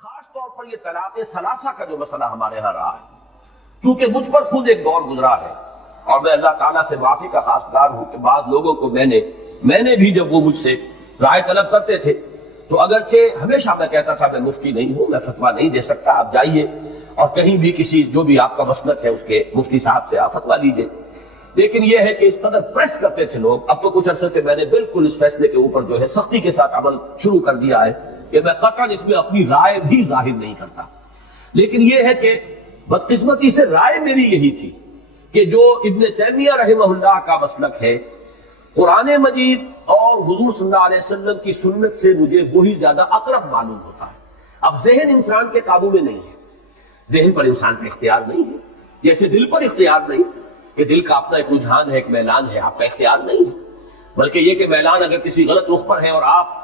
خاص طور پر یہ طلاق ثلاثہ کا جو مسئلہ ہمارے ہاں رہا ہے، چونکہ مجھ پر خود ایک دور گزرا ہے اور میں اللہ تعالیٰ سے معافی کا خواستگار ہوں کہ بعض لوگوں کو میں نے بھی جب وہ مجھ سے رائے طلب کرتے تھے تو اگرچہ ہمیشہ میں کہتا تھا میں مفتی نہیں ہوں، میں فتویٰ نہیں دے سکتا، آپ جائیے اور کہیں بھی کسی جو بھی آپ کا مسلک ہے اس کے مفتی صاحب سے آپ فتویٰ لیجیے، لیکن یہ ہے کہ اس قدر پریس کرتے تھے لوگ۔ اب تو کچھ عرصے سے میں نے بالکل اس فیصلے کے اوپر جو ہے سختی کے ساتھ عمل شروع کر دیا ہے کہ میں قطعاً اس میں اپنی رائے بھی ظاہر نہیں کرتا، لیکن یہ ہے کہ بدقسمتی سے رائے میری یہی تھی کہ جو ابن تیمیہ رحمہ اللہ کا مسلک ہے، قرآن مجید اور حضور صلی اللہ علیہ وسلم کی سنت سے مجھے وہی زیادہ اقرب معلوم ہوتا ہے۔ اب ذہن انسان کے قابو میں نہیں ہے، ذہن پر انسان کا اختیار نہیں ہے، جیسے دل پر اختیار نہیں کہ دل کا اپنا ایک رجحان ہے، ایک میلان ہے، آپ کا اختیار نہیں ہے، بلکہ یہ کہ میلان اگر کسی غلط رخ پر ہے اور آپ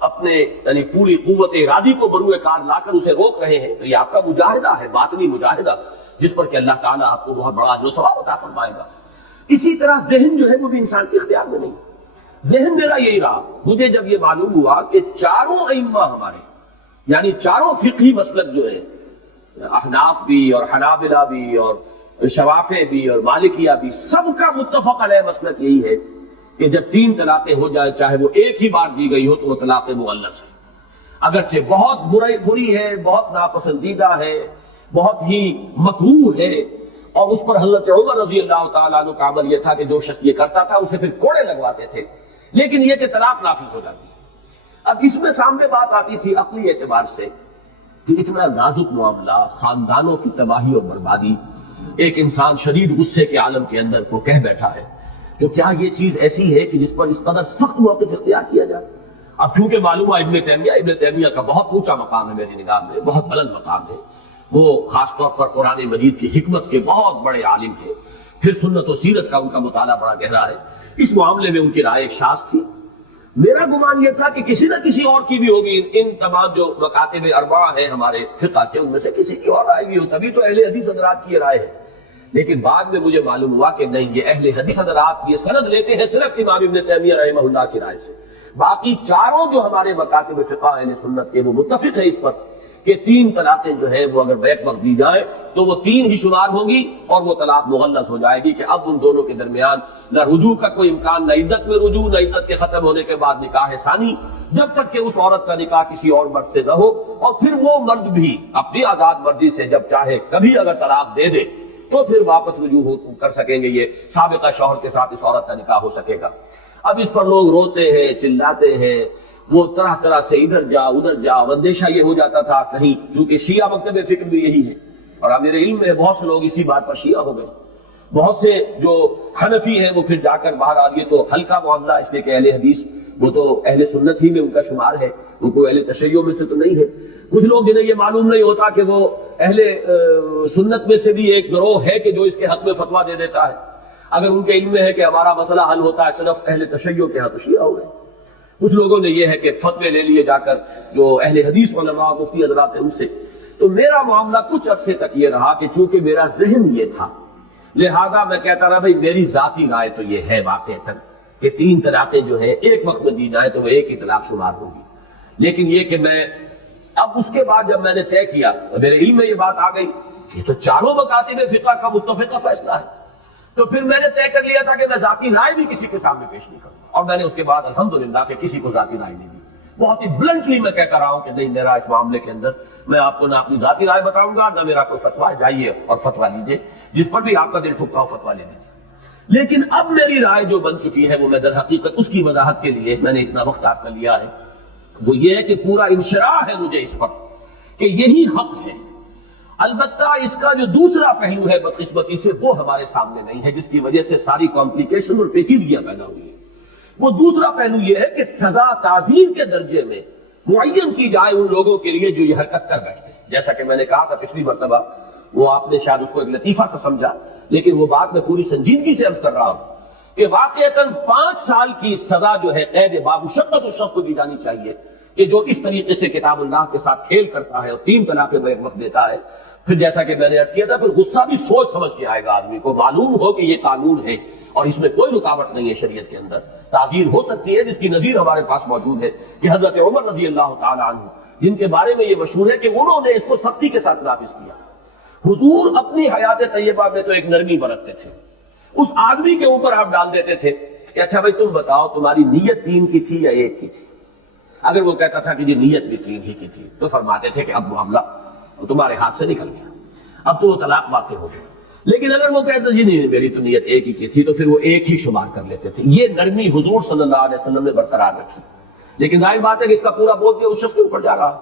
اپنے یعنی پوری قوت ارادی کو بروئے کار لا کر اسے روک رہے ہیں تو یہ آپ کا مجاہدہ ہے، باطنی مجاہدہ، جس پر کہ اللہ تعالیٰ آپ کو بہت بڑا اجر و ثواب عطا فرمائے گا۔ اسی طرح ذہن جو ہے وہ بھی انسان کے اختیار میں نہیں۔ ذہن میرا یہی رہا، مجھے جب یہ معلوم ہوا کہ چاروں ائمہ ہمارے یعنی چاروں فقہی مسلک جو ہے، احناف بھی اور حنابلہ بھی اور شوافع بھی اور مالکیہ بھی، سب کا متفق علیہ مسلک یہی ہے کہ جب 3 طلاقیں ہو جائے چاہے وہ ایک ہی بار دی گئی ہو تو وہ طلاق مغلظ ہے، اگرچہ بہت بری ہے، بہت ناپسندیدہ ہے، بہت ہی مکروہ ہے، اور اس پر حضرت عمر رضی اللہ تعالیٰ عنہ کا عمل یہ تھا کہ جو شخص یہ کرتا تھا اسے پھر کوڑے لگواتے تھے، لیکن یہ کہ طلاق نافذ ہو جاتی ہے۔ اب اس میں سامنے بات آتی تھی عقلی اعتبار سے کہ اتنا نازک معاملہ، خاندانوں کی تباہی اور بربادی، ایک انسان شدید غصے کے عالم کے اندر کو کہہ بیٹھا ہے کہ کیا یہ چیز ایسی ہے کہ جس پر اس قدر سخت موقف اختیار کیا جائے؟ اب چونکہ معلوم ہے ابن تیمیہ کا بہت اونچا مقام ہے میری نگاہ میں، بہت بلند مقام ہے، وہ خاص طور پر قرآن مجید کی حکمت کے بہت بڑے عالم ہیں، پھر سنت و سیرت کا ان کا مطالعہ بڑا گہرا ہے، اس معاملے میں ان کی رائے ایک شاذ تھی۔ میرا گمان یہ تھا کہ کسی نہ کسی اور کی بھی ہوگی، ان تمام جو مکاتب اربعہ ہیں ہمارے فقہ کے ان میں سے کسی کی اور رائے بھی ہو، تبھی تو اہل حدیث حضرات کی یہ رائے ہے، لیکن بعد میں مجھے معلوم ہوا کہ نہیں، یہ اہل حدیث حضرات یہ سند لیتے ہیں صرف امام ابن تیمیہ رحمہ اللہ کی رائے سے، باقی چاروں جو ہمارے مکاتب فقہ اہل سنت کے وہ متفق ہے اس پر کہ 3 طلاقیں جو ہے وہ اگر بیک وقت دی جائے تو وہ 3 ہی شمار ہوں گی اور وہ طلاق مغلظ ہو جائے گی کہ اب ان دونوں کے درمیان نہ رجوع کا کوئی امکان، نہ عدت میں رجوع، نہ عدت کے ختم ہونے کے بعد نکاح ثانی، جب تک کہ اس عورت کا نکاح کسی اور مرد سے نہ ہو، اور پھر وہ مرد بھی اپنی آزاد مرضی سے جب چاہے کبھی اگر طلاق دے دے تو پھر واپس رجوع کر سکیں گے، یہ سابقہ شوہر کے ساتھ اس عورت کا نکاح ہو سکے گا۔ اب اس پر لوگ روتے ہیں، چلاتے ہیں، وہ طرح طرح سے ادھر جا ادھر جا، اور اندیشہ یہ ہو جاتا تھا کہیں، چونکہ شیعہ مکتب فکر بھی یہی ہے، اور اب میرے علم میں بہت سے لوگ اسی بات پر شیعہ ہو گئے، بہت سے جو حنفی ہیں وہ پھر جا کر باہر آ گئے، تو ہلکا معاملہ، اس لیے کہ اہل حدیث وہ تو اہل سنت ہی میں ان کا شمار ہے، وہ کوئی اہل تشیع میں سے تو نہیں ہے۔ کچھ لوگ جنہیں یہ معلوم نہیں ہوتا کہ وہ اہل سنت میں سے بھی ایک گروہ ہے کہ جو اس کے حق میں فتویٰ دے دیتا ہے، اگر ان کے علم میں ہے کہ ہمارا مسئلہ حل ہوتا ہے صرف اہل تشیع کے ہاں تو شیعہ ہو گئے۔ کچھ لوگوں نے یہ ہے کہ فتوے لے لیے جا کر جو اہل حدیث علماء مفتی حضرات ہیں ان سے۔ تو میرا معاملہ کچھ عرصے تک یہ رہا کہ چونکہ میرا ذہن یہ تھا، لہذا میں کہتا رہا بھائی میری ذاتی رائے تو یہ ہے واقعتاً کہ 3 طلاقیں جو ہیں ایک وقت میں دی جائیں تو وہ ایک ہی طلاق شمار ہوگی، لیکن یہ کہ میں اب اس کے بعد جب میں نے طے کیا میرے علم میں یہ بات آ گئی کہ تو چاروں مکاتب فقہ کا متفقہ فیصلہ ہے، تو پھر میں نے طے کر لیا تھا کہ میں ذاتی رائے بھی کسی کے سامنے پیش نہیں کروں، اور میں نے اس کے بعد الحمدللہ کہ کسی کو ذاتی رائے نہیں دی، بہت ہی بلنٹلی میں کہتا رہا ہوں کہ نہیں، میرا اس معاملے کے اندر میں آپ کو نہ اپنی ذاتی رائے بتاؤں گا نہ میرا کوئی فتویٰ، جائیے اور فتویٰ لیجیے، جس پر بھی آپ کا دل ٹھکتا ہو فتویٰ لے لیجیے۔ لیکن اب میری رائے جو بن چکی ہے وہ میں در حقیقت اس کی وضاحت کے لیے میں نے اتنا وقت آپ کا لیا ہے، وہ یہ ہے کہ پورا انشراح ہے مجھے اس پر کہ یہی حق ہے، البتہ اس کا جو دوسرا پہلو ہے بدقسمتی سے وہ ہمارے سامنے نہیں ہے، جس کی وجہ سے ساری کمپلیکیشن اور پیچیدگیاں پیدا ہوئی ہیں۔ وہ دوسرا پہلو یہ ہے کہ سزا تعزیر کے درجے میں معین کی جائے ان لوگوں کے لیے جو یہ حرکت کر بیٹھتے ہیں، جیسا کہ میں نے کہا تھا پچھلی مرتبہ، وہ آپ نے شاید اس کو ایک لطیفہ سے سمجھا، لیکن وہ بات میں پوری سنجیدگی سے عرض کر رہا ہوں کہ واقعتاً 5 سال کی سزا جو ہے قید بامشقت اس شخص کو دی جانی چاہیے کہ جو اس طریقے سے کتاب اللہ کے ساتھ کھیل کرتا ہے اور 3 طلاقیں بیک وقت دیتا ہے۔ پھر جیسا کہ میں نے عرض کیا تھا، پھر غصہ بھی سوچ سمجھ کے آئے گا، آدمی کو معلوم ہو کہ یہ قانون ہے اور اس میں کوئی رکاوٹ نہیں ہے، شریعت کے اندر تعزیر ہو سکتی ہے، جس کی نظیر ہمارے پاس موجود ہے کہ حضرت عمر رضی اللہ تعالیٰ عنہ جن کے بارے میں یہ مشہور ہے کہ انہوں نے اس کو سختی کے ساتھ نافذ کیا۔ حضور اپنی حیات طیبہ میں تو ایک نرمی برتتے تھے، اس آدمی کے اوپر آپ ڈال دیتے تھے کہ اچھا بھائی تم بتاؤ تمہاری نیت 3 کی تھی یا 1 کی تھی؟ اگر وہ کہتا تھا کہ یہ نیت بھی 3 ہی کی تھی تو فرماتے تھے کہ اب معاملہ تمہارے ہاتھ سے نکل گیا، اب تو وہ طلاق واقع ہو گیا۔ لیکن اگر وہ کہتا جی نہیں میری تو نیت 1 ہی کی تھی تو پھر وہ 1 ہی شمار کر لیتے تھے۔ یہ نرمی حضور صلی اللہ علیہ وسلم نے برقرار رکھی، لیکن ظاہر بات ہے کہ اس کا پورا بوجھ اس شخص کے اوپر جا رہا۔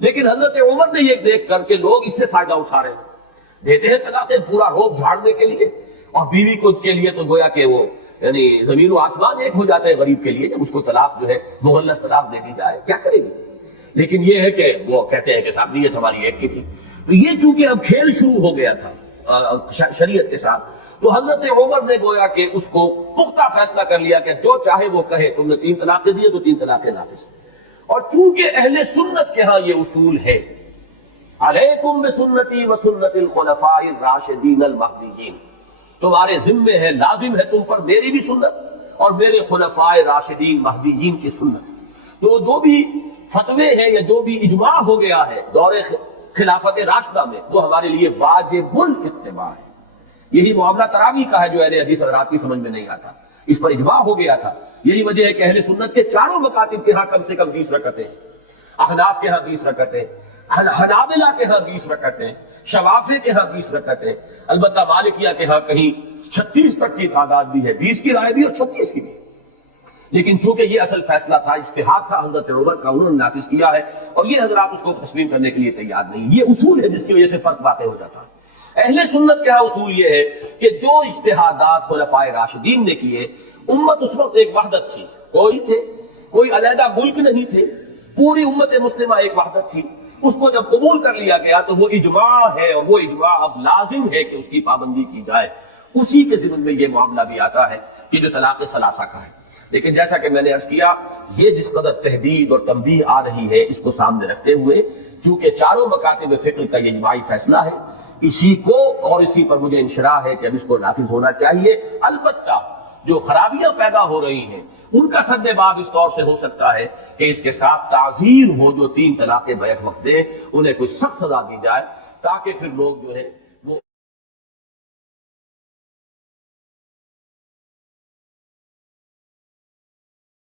لیکن حضرت عمر نے یہ دیکھ کر کے لوگ اس سے فائدہ اٹھا رہے ہیں، دیتے ہیں طلاقیں پورا روب جھاڑنے کے لیے، اور بیوی کو کے لیے تو گویا کہ وہ یعنی زمین و آسمان ایک ہو جاتا ہے غریب کے لیے جب اس کو طلاق جو ہے مغلظ طلاق دے دی جائے، کیا کرے گی؟ لیکن یہ ہے کہ وہ کہتے ہیں کہ صاحب نیت ہماری 1 کی تھی۔ تو یہ چونکہ اب کھیل شروع ہو گیا تھا شریعت کے ساتھ، تو حضرت عمر نے گویا کہ اس کو پختہ فیصلہ کر لیا کہ جو چاہے وہ کہے، تم نے 3 طلاقیں دیے تو 3 طلاقیں نافذ۔ اور چونکہ اہل سنت کے ہاں یہ اصول ہے، علیکم بسنتی وسنت الخلفاء الراشدین المہدیین، تمہارے ذمے ہے، لازم ہے تم پر میری بھی سنت اور میرے خلفاء راشدین مہدیین کی سنت۔ تو جو بھی فتوے ہیں یا جو بھی اجماع ہو گیا ہے دور خلافت راشدہ میں، وہ ہمارے لیے واجب الاتباع ہے۔ یہی معاملہ تراویح کا ہے جو اہل حدیث حضرات کی سمجھ میں نہیں آتا، اس پر اجماع ہو گیا تھا۔ یہی وجہ ہے کہ اہل سنت کے چاروں مکاتب کے ہاں کم سے کم 20 رکعتیں، احناف کے ہاں 20 رکعتیں، حنابلہ کے ہاں 20 رکعتیں، شوافی کے ہاں 20 رکعتیں، البتہ مالکیہ کے ہاں کہیں 36 تک کی تعداد بھی ہے، 20 کی رائے بھی اور 36 کی بھی۔ لیکن چونکہ یہ اصل فیصلہ تھا، اجتہاد تھا حضرت عمر کا، انہوں نے نافذ کیا ہے، اور یہ حضرات اس کو تسلیم کرنے کے لیے تیار نہیں۔ یہ اصول ہے جس کی وجہ سے فرق واقع ہو جاتا ہے۔ اہل سنت کا اصول یہ ہے کہ جو اجتہادات خلفائے راشدین نے کیے، امت اس وقت ایک وحدت تھی، کوئی علیحدہ ملک نہیں تھے، پوری امت مسلمہ ایک وحدت تھی۔ اس کو جب قبول کر لیا گیا تو وہ اجماع ہے، اور وہ اجماع اب لازم ہے کہ اس کی پابندی کی جائے۔ اسی کے ضمن میں یہ معاملہ بھی آتا ہے کہ جو طلاق ثلاثہ کا ہے۔ لیکن جیسا کہ میں نے عرض کیا، یہ جس قدر تحدید اور تنبیہ آ رہی ہے، اس کو سامنے رکھتے ہوئے چونکہ چاروں مکاتب فقہ کا یہ اجماعی فیصلہ ہے، اسی کو اور اسی پر مجھے انشراح ہے کہ اب اس کو نافذ ہونا چاہیے۔ البتہ جو خرابیاں پیدا ہو رہی ہیں ان کا سد باب اس طور سے ہو سکتا ہے کہ اس کے ساتھ تعزیر ہو، جو 3 طلاقیں بیک وقت دیں انہیں کوئی سخت سزا دی جائے، تاکہ پھر لوگ جو ہے